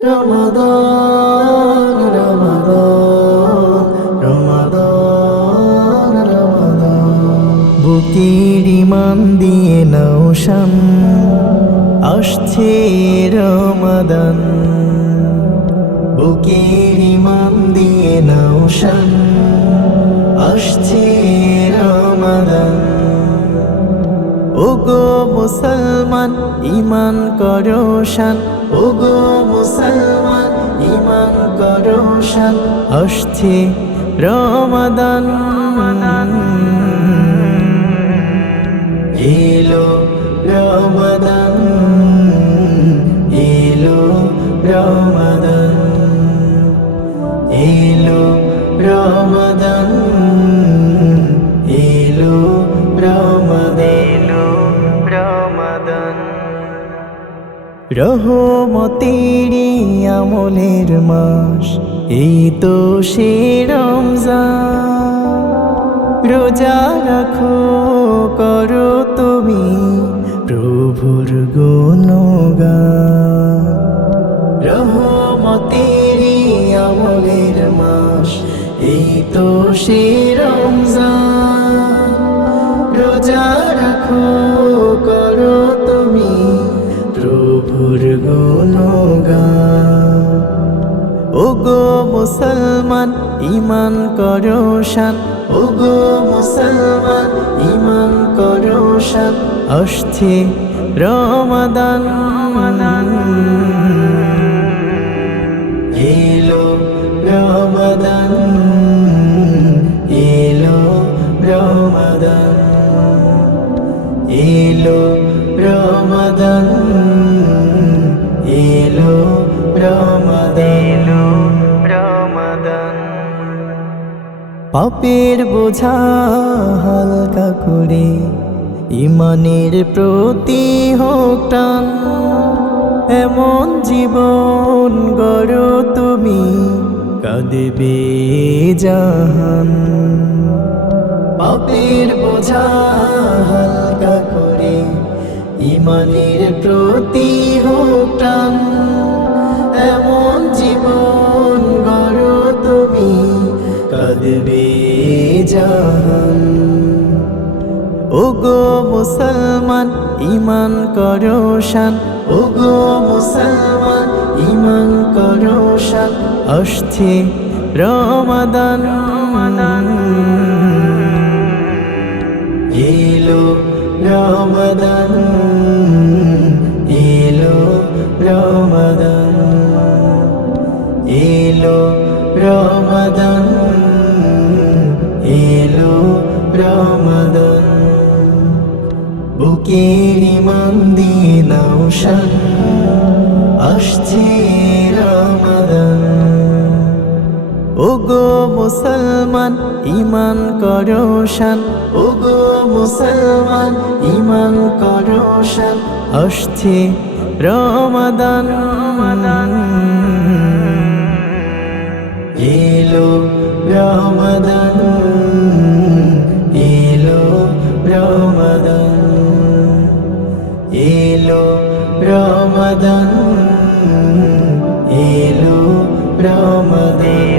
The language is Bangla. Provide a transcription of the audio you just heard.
রমাদান রমাদান রমাদান রমাদান বুকের ইমান দিয়ে নৌশান আসছে রমাদান। বুকের ইমান দিয়ে নৌশান আসছে রমাদান। ওগো মুসলমান, ইমান করো ওগো মুসলমান ইমান করো শান আসছে রমাদান। এলো রমাদান এলো রমাদান এলো রমাদান। রহমতেরি আমলের মাস। এই তো সে রোজা রাখো, করো তুমি প্রভুর গুণগান। রহমতেরি আমলের মাস, এই তো সে রমজান। প্রভুর গুণগান মুসলমান ইমান করো শান। ওগো মুসলমান ইমান করো শান। আসছে রমাদান। পাপের বোঝা হালকা করে, ইমানের প্রতি হোক টান। এমন জীবন গড়ো তুমি কাঁদবে জাহান পাপের বোঝা হালকা করে, ইমানের প্রতি কাঁদবে জাহান ওগো মুসলমান ইমান করো শান। ওগো মুসলমান ইমান করো শান। আসছে রমাদান। এলো রমাদান। রমাদান। বুকের ইমান দিয়ে নৌশান আসছে রমাদান। ওগো মুসলমান, ইমান করো শান ওগো মুসলমান, ইমান করো শান আসছে রমাদান। এলো এলো রমাদান এলো রমাদান।